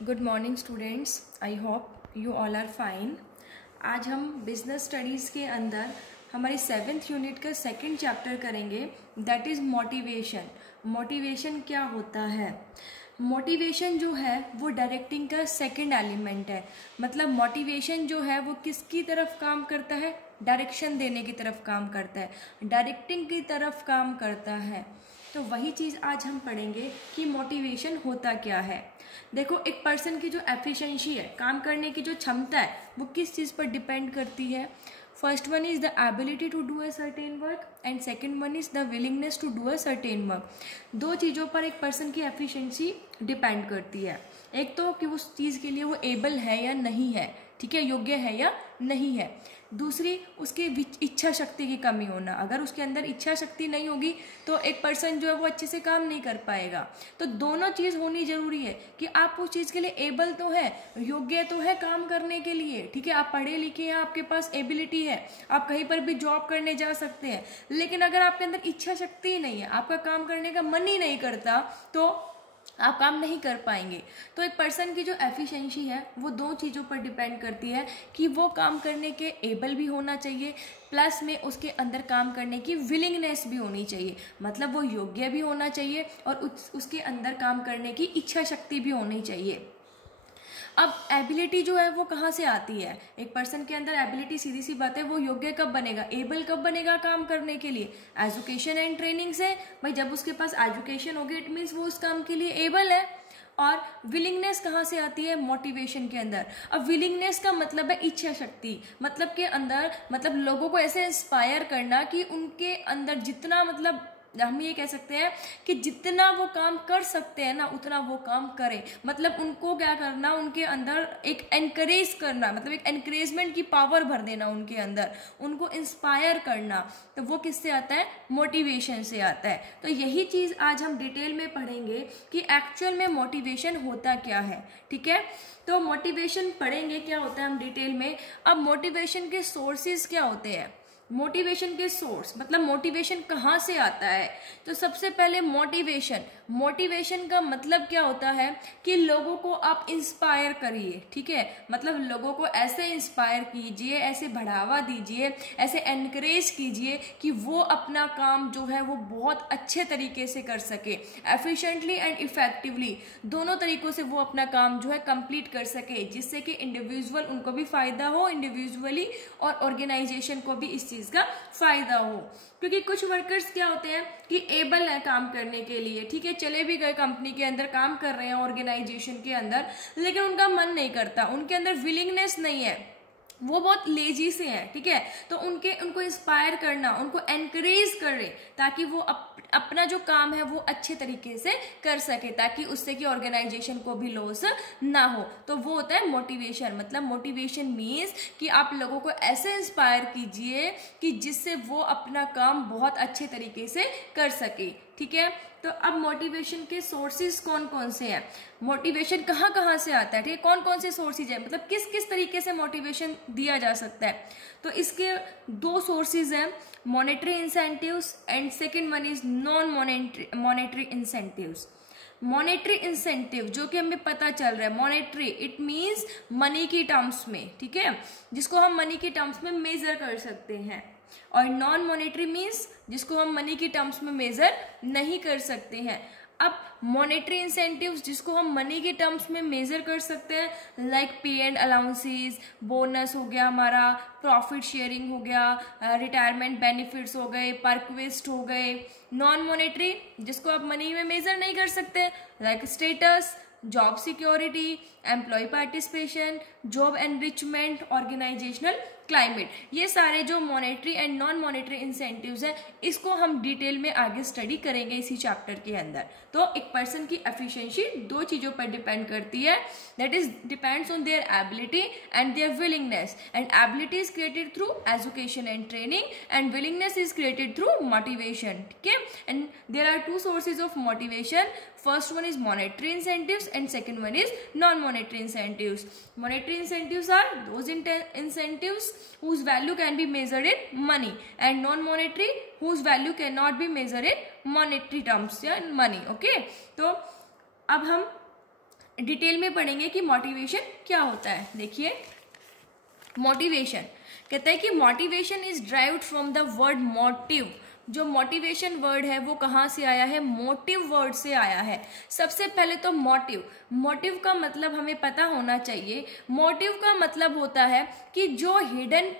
Good morning students, I hope you all are fine. आज हम business studies के अंदर हमारी 7th यूनिट का सेकंड चैप्टर करेंगे, दैट इज़ मोटिवेशन। मोटिवेशन क्या होता है? मोटिवेशन जो है वो डायरेक्टिंग का सेकंड एलिमेंट है। मतलब मोटिवेशन जो है वो किसकी तरफ काम करता है? डायरेक्शन देने की तरफ काम करता है, डायरेक्टिंग की तरफ काम करता है। तो वही चीज़ आज हम पढ़ेंगे कि मोटिवेशन होता क्या है। देखो, एक पर्सन की जो एफिशिएंसी है, काम करने की जो क्षमता है, वो किस चीज़ पर डिपेंड करती है? First one is the ability to do a certain work and second one is the willingness to do a certain work. दो चीज़ों पर एक पर्सन की एफिशिएंसी डिपेंड करती है। एक तो कि उस चीज़ के लिए वो एबल है या नहीं है, ठीक है, योग्य है या नहीं है। दूसरी, उसकी इच्छा शक्ति की कमी होना। अगर उसके अंदर इच्छा शक्ति नहीं होगी तो एक पर्सन जो है वो अच्छे से काम नहीं कर पाएगा। तो दोनों चीज़ होनी जरूरी है कि आप उस चीज़ के लिए एबल तो है, योग्य तो है काम करने के लिए, ठीक है, आप पढ़े लिखे हैं, आपके पास एबिलिटी है, आप कहीं पर भी जॉब करने जा सकते हैं। लेकिन अगर आपके अंदर इच्छा शक्ति ही नहीं है, आपका काम करने का मन ही नहीं करता, तो आप काम नहीं कर पाएंगे। तो एक पर्सन की जो एफिशिएंसी है वो दो चीज़ों पर डिपेंड करती है कि वो काम करने के एबल भी होना चाहिए, प्लस में उसके अंदर काम करने की विलिंगनेस भी होनी चाहिए। मतलब वो योग्य भी होना चाहिए और उसके अंदर काम करने की इच्छा शक्ति भी होनी चाहिए। अब एबिलिटी जो है वो कहाँ से आती है? एक पर्सन के अंदर एबिलिटी, सीधी सी बात है, वो योग्य कब बनेगा, एबल कब बनेगा काम करने के लिए? एजुकेशन एंड ट्रेनिंग से। भाई जब उसके पास एजुकेशन होगी इट मीन्स वो उस काम के लिए एबल है। और विलिंगनेस कहाँ से आती है? मोटिवेशन के अंदर। अब विलिंगनेस का मतलब है इच्छा शक्ति। मतलब के अंदर, मतलब लोगों को ऐसे इंस्पायर करना कि उनके अंदर जितना, मतलब हम ये कह सकते हैं कि जितना वो काम कर सकते हैं ना उतना वो काम करें। मतलब उनको क्या करना, उनके अंदर एक एनकरेज करना, मतलब एक एनकरेजमेंट की पावर भर देना उनके अंदर, उनको इंस्पायर करना। तो वो किससे आता है? मोटिवेशन से आता है। तो यही चीज़ आज हम डिटेल में पढ़ेंगे कि एक्चुअल में मोटिवेशन होता क्या है, ठीक है। तो मोटिवेशन पढ़ेंगे क्या होता है हम डिटेल में। अब मोटिवेशन के सोर्सेज क्या होते हैं? मोटिवेशन के सोर्स मतलब मोटिवेशन कहाँ से आता है? तो सबसे पहले मोटिवेशन का मतलब क्या होता है कि लोगों को आप इंस्पायर करिए, ठीक है। मतलब लोगों को ऐसे इंस्पायर कीजिए, ऐसे बढ़ावा दीजिए, ऐसे एनकरेज कीजिए कि वो अपना काम जो है वो बहुत अच्छे तरीके से कर सके, एफिशिएंटली एंड इफेक्टिवली। दोनों तरीकों से वो अपना काम जो है कंप्लीट कर सके, जिससे कि इंडिविजुअल उनको भी फायदा हो इंडिविजुअली और ऑर्गेनाइजेशन को भी इस चीज का फायदा हो। क्योंकि कुछ वर्कर्स क्या होते हैं कि एबल है काम करने के लिए, ठीक है, चले भी गए कंपनी के अंदर, काम कर रहे हैं ऑर्गेनाइजेशन के अंदर, लेकिन उनका मन नहीं करता, उनके अंदर विलिंगनेस नहीं है, वो बहुत लेजी से हैं, ठीक है। तो उनको इंस्पायर करना, उनको एनकरेज करें ताकि वो अपना जो काम है वो अच्छे तरीके से कर सके, ताकि उससे कि ऑर्गेनाइजेशन को भी लॉस ना हो। तो वो होता है मोटिवेशन। मतलब मोटिवेशन मीन्स कि आप लोगों को ऐसे इंस्पायर कीजिए कि जिससे वो अपना काम बहुत अच्छे तरीके से कर सके, ठीक है। तो अब मोटिवेशन के सोर्सेज कौन कौन से हैं? मोटिवेशन कहाँ कहाँ से आता है, ठीक है, कौन कौन से सोर्सेज हैं, मतलब किस किस तरीके से मोटिवेशन दिया जा सकता है? तो इसके दो सोर्सेज हैं, monetary incentives and second one is non monetary incentives. Monetary incentive जो कि हमें पता चल रहा है, मॉनेटरी इट मीन्स मनी की टर्म्स में, ठीक है, जिसको हम मनी की टर्म्स में मेजर कर सकते हैं। और नॉन मॉनेटरी मीन्स जिसको हम मनी की टर्म्स में मेजर नहीं कर सकते हैं। अब मॉनेटरी इंसेंटिव्स जिसको हम मनी के टर्म्स में मेजर कर सकते हैं, लाइक पे एंड अलाउंसेस, बोनस हो गया हमारा, प्रॉफिट शेयरिंग हो गया, रिटायरमेंट बेनिफिट्स हो गए, परक्विस्ट हो गए। नॉन मॉनेटरी जिसको आप मनी में मेजर नहीं कर सकते, like status, job security, employ participation, job enrichment, organisational climate. ये सारे जो monetary and non monetary incentives हैं, इसको हम डिटेल में आगे स्टडी करेंगे इसी चैप्टर के अंदर। तो एक पर्सन की एफिशिएंसी दो चीज़ों पर डिपेंड करती है, that is depends on their ability and their willingness. And ability is created through education and training and willingness is created through motivation, ठीक है। And there are two sources of motivation, first one is monetary incentives and second one is non-monetary incentives. Monetary incentives are those incentives whose value can be measured in money, and non-monetary whose value cannot be measured in monetary terms या money, okay. तो अब हम detail में पढ़ेंगे कि motivation क्या होता है। देखिए, मोटिवेशन कहता है कि motivation is derived from the word motive. जो मोटिवेशन वर्ड है वो कहाँ से आया है? मोटिव वर्ड से आया है। सबसे पहले तो मोटिव का मतलब हमें पता होना चाहिए। मोटिव का मतलब होता है कि जो हिडन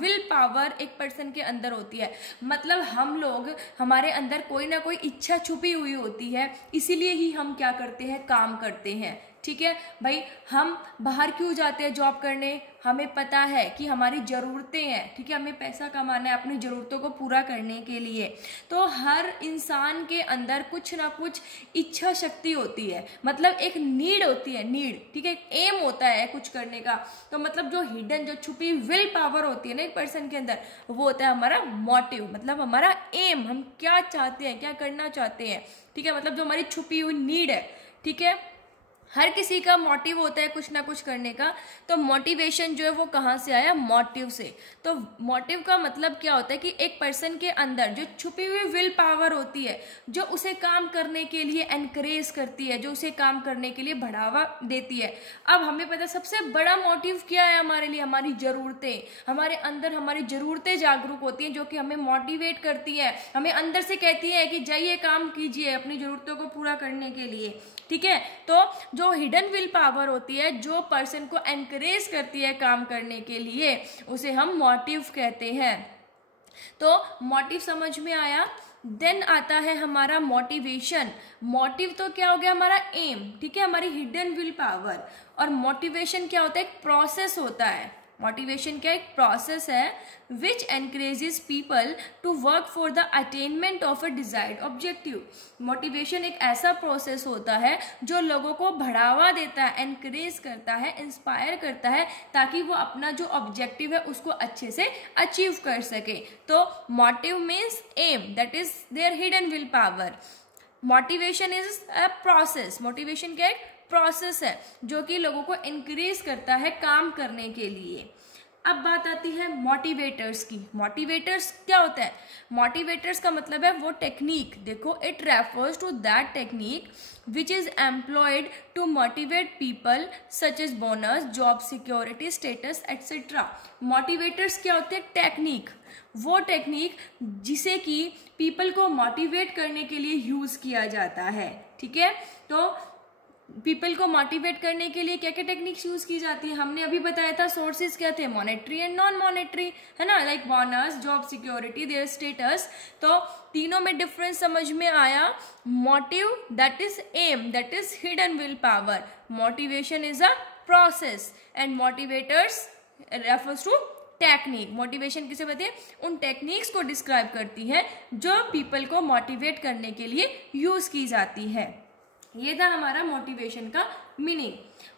विल पावर एक पर्सन के अंदर होती है, मतलब हम लोग, हमारे अंदर कोई ना कोई इच्छा छुपी हुई होती है, इसीलिए ही हम क्या करते हैं? काम करते हैं। ठीक है भाई, हम बाहर क्यों जाते हैं जॉब करने? हमें पता है कि हमारी ज़रूरतें हैं, ठीक है, हमें पैसा कमाना है अपनी ज़रूरतों को पूरा करने के लिए। तो हर इंसान के अंदर कुछ ना कुछ इच्छा शक्ति होती है, मतलब एक नीड होती है, नीड, ठीक है, एक एम होता है कुछ करने का। तो मतलब जो हिडन, जो छुपी विल पावर होती है ना एक पर्सन के अंदर, वो होता है हमारा मोटिव, मतलब हमारा एम, हम क्या चाहते हैं, क्या करना चाहते हैं, ठीक है, मतलब जो हमारी छुपी हुई नीड है। ठीक है, हर किसी का मोटिव होता है कुछ ना कुछ करने का। तो मोटिवेशन जो है वो कहाँ से आया? मोटिव से। तो मोटिव का मतलब क्या होता है कि एक पर्सन के अंदर जो छुपी हुई विल पावर होती है, जो उसे काम करने के लिए एनकरेज करती है, जो उसे काम करने के लिए बढ़ावा देती है। अब हमें पता है सबसे बड़ा मोटिव क्या है हमारे लिए? हमारी ज़रूरतें। हमारे अंदर हमारी ज़रूरतें जागरूक होती हैं, जो कि हमें मोटिवेट करती है, हमें अंदर से कहती है कि जाइए काम कीजिए अपनी ज़रूरतों को पूरा करने के लिए। ठीक है, तो जो हिडन विल पावर होती है, जो पर्सन को एनकरेज करती है काम करने के लिए, उसे हम मोटिव कहते हैं। तो मोटिव समझ में आया। देन आता है हमारा मोटिवेशन। मोटिव तो क्या हो गया? हमारा एम, ठीक है, हमारी हिडन विल पावर। और मोटिवेशन क्या होता है? एक प्रोसेस होता है। मोटिवेशन क्या? एक प्रोसेस है which encourages people to work for the attainment of a desired objective. Motivation एक ऐसा प्रोसेस होता है जो लोगों को बढ़ावा देता है, एनकरेज करता है, इंस्पायर करता है, ताकि वो अपना जो ऑब्जेक्टिव है उसको अच्छे से अचीव कर सके। तो motive means aim, that is their hidden will power. Motivation is a process. Motivation क्या है? प्रोसेस है जो कि लोगों को इंकरेज करता है काम करने के लिए। अब बात आती है मोटिवेटर्स की। मोटिवेटर्स क्या होता है? मोटिवेटर्स का मतलब है वो टेक्निक, देखो, it refers to that technique which is employed to motivate people such as bonus, job security, status etcetera. Motivators क्या होते हैं? टेक्निक, वो टेक्निक जिसे कि पीपल को मोटिवेट करने के लिए यूज किया जाता है। ठीक है, तो पीपल को मोटिवेट करने के लिए क्या क्या टेक्निक्स यूज की जाती है? हमने अभी बताया था सोर्सेज क्या थे, मॉनेटरी एंड नॉन मॉनेटरी, है ना, like bonus, job security, their status. तो तीनों में डिफरेंस समझ में आया। Motive that is aim, that is hidden will power. Motivation is a process and motivators refers to technique. Motivation किसे बताते हैं? उन टेक्निक्स को डिस्क्राइब करती है जो पीपल को मोटिवेट करने के लिए यूज की जाती है। ये था हमारा मोटिवेशन का मीनिंग।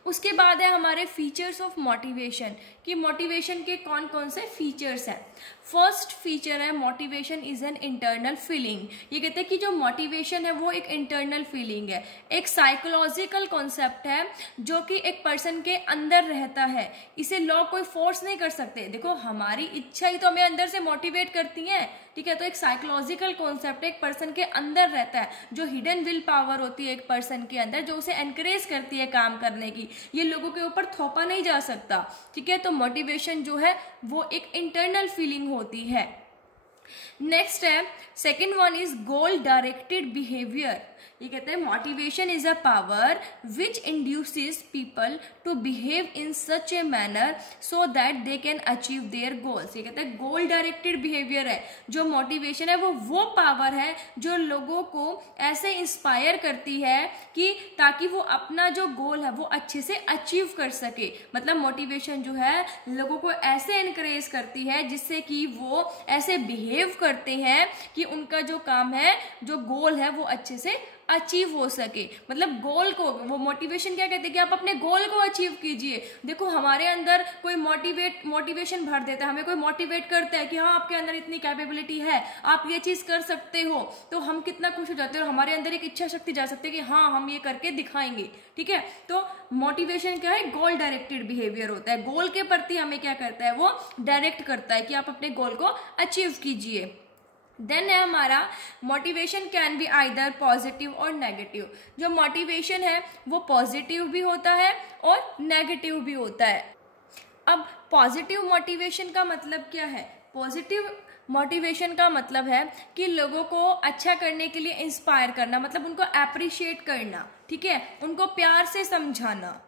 उसके बाद है हमारे फीचर्स ऑफ मोटिवेशन, कि मोटिवेशन के कौन कौन से फीचर्स हैं। फर्स्ट फीचर है motivation is an internal feeling. ये कहते हैं कि जो मोटिवेशन है वो एक इंटरनल फीलिंग है, एक साइकोलॉजिकल कॉन्सेप्ट है जो कि एक पर्सन के अंदर रहता है। इसे लोग कोई फोर्स नहीं कर सकते। देखो, हमारी इच्छा ही तो हमें अंदर से मोटिवेट करती है। ठीक है, तो एक साइकोलॉजिकल कॉन्सेप्ट एक पर्सन के अंदर रहता है, जो हिडन विल पावर होती है एक पर्सन के अंदर, जो उसे एनकरेज करती है काम करने की। ये लोगों के ऊपर थोपा नहीं जा सकता। ठीक है, तो मोटिवेशन जो है वो एक इंटरनल फीलिंग होती है। नेक्स्ट है second one is goal directed behaviour. ये कहते हैं motivation is a power which induces people to behave in such a manner so that they can achieve their goals. ये कहते हैं गोल डायरेक्टेड बिहेवियर है जो मोटिवेशन है, वो पावर है जो लोगों को ऐसे इंस्पायर करती है कि ताकि वो अपना जो गोल है वो अच्छे से अचीव कर सके। मतलब मोटिवेशन जो है लोगों को ऐसे इनकरेज करती है जिससे कि वो ऐसे बिहेव करते हैं कि उनका जो काम है, जो गोल है, वो अच्छे से अचीव हो सके। मतलब गोल को, वो मोटिवेशन क्या कहते हैं कि आप अपने गोल को अचीव कीजिए। देखो, हमारे अंदर कोई मोटिवेशन भर देता है, हमें कोई मोटिवेट करता है कि हाँ आपके अंदर इतनी कैपेबिलिटी है, आप ये चीज कर सकते हो, तो हम कितना खुश हो जाते हैं और हमारे अंदर एक इच्छा शक्ति जा सकती है कि हाँ हम ये करके दिखाएंगे। ठीक है, तो मोटिवेशन क्या है? गोल डायरेक्टेड बिहेवियर होता है। गोल के प्रति हमें क्या करता है? वो डायरेक्ट करता है कि आप अपने गोल को अचीव कीजिए। देन है हमारा motivation can be either positive और नेगेटिव। जो मोटिवेशन है वो पॉजिटिव भी होता है और नेगेटिव भी होता है। अब पॉजिटिव मोटिवेशन का मतलब क्या है? पॉजिटिव मोटिवेशन का मतलब है कि लोगों को अच्छा करने के लिए इंस्पायर करना, मतलब उनको अप्रिशिएट करना, ठीक है, उनको प्यार से समझाना।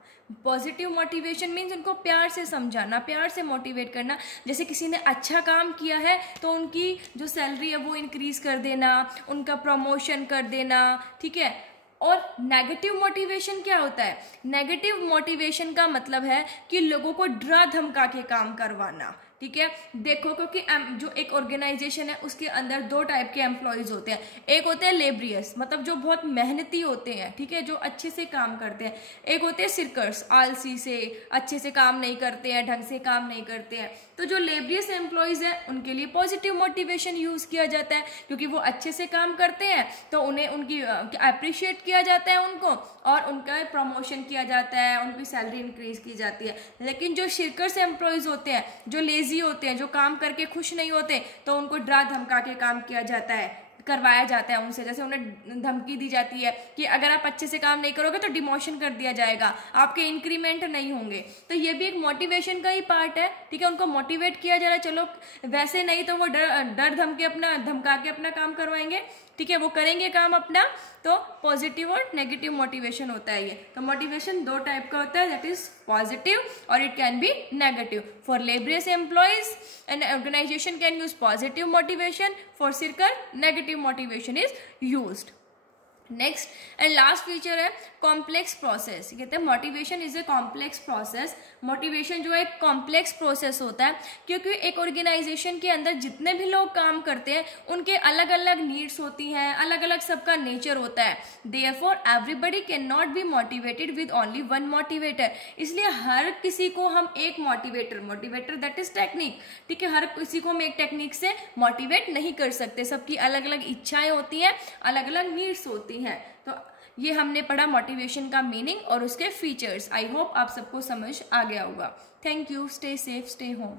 पॉजिटिव मोटिवेशन मीन्स उनको प्यार से समझाना, प्यार से मोटिवेट करना। जैसे किसी ने अच्छा काम किया है तो उनकी जो सैलरी है वो इंक्रीज कर देना, उनका प्रमोशन कर देना, ठीक है। और नेगेटिव मोटिवेशन क्या होता है? नेगेटिव मोटिवेशन का मतलब है कि लोगों को डरा धमका के काम करवाना, ठीक है। देखो, क्योंकि जो एक ऑर्गेनाइजेशन है उसके अंदर दो टाइप के एम्प्लॉयज होते हैं। एक होते हैं लेबरियस, मतलब जो बहुत मेहनती होते हैं, ठीक है, जो अच्छे से काम करते हैं। एक होते हैं सिरकर्स, आलसी से, अच्छे से काम नहीं करते हैं, ढंग से काम नहीं करते हैं। तो जो लेबरियस एम्प्लॉयज हैं उनके लिए पॉजिटिव मोटिवेशन यूज किया जाता है, क्योंकि वो अच्छे से काम करते हैं तो उन्हें उनकी अप्रिशिएट किया जाता है उनको, और उनका प्रमोशन किया जाता है, उनकी सैलरी इंक्रीज की जाती है। लेकिन जो सिरकर्स एम्प्लॉयज होते हैं, जो लेजी होते हैं, जो काम करके खुश नहीं होते, तो उनको डरा धमका के काम किया जाता है, करवाया जाता है उनसे। जैसे उन्हें धमकी दी जाती है कि अगर आप अच्छे से काम नहीं करोगे तो डिमोशन कर दिया जाएगा, आपके इंक्रीमेंट नहीं होंगे। तो ये भी एक मोटिवेशन का ही पार्ट है, ठीक है। उनको मोटिवेट किया जा रहा है, चलो वैसे नहीं तो वो डर धमका के अपना काम करवाएंगे, ठीक है, वो करेंगे काम अपना। तो पॉजिटिव और नेगेटिव मोटिवेशन होता है ये। तो मोटिवेशन दो टाइप का होता है, दैट इज पॉजिटिव और it can be negative. For laborious employees an organisation can use positive motivation, for shirker negative motivation is used. Next and last feature है कॉम्प्लेक्स प्रोसेस। कहते हैं motivation is a complex process. Motivation जो है एक complex process होता है, क्योंकि एक ऑर्गेनाइजेशन के अंदर जितने भी लोग काम करते हैं उनके अलग अलग नीड्स होती हैं, अलग अलग सबका नेचर होता है। Therefore everybody can not be motivated with only one motivator. इसलिए हर किसी को हम एक मोटिवेटर दैट इज टेक्निक, ठीक है, हर किसी को हम एक टेक्निक से मोटिवेट नहीं कर सकते। सबकी अलग अलग इच्छाएं होती हैं, अलग अलग नीड्स होती हैं। तो ये हमने पढ़ा मोटिवेशन का मीनिंग और उसके फीचर्स। आई होप आप सबको समझ आ गया होगा। Thank you. Stay safe, stay home.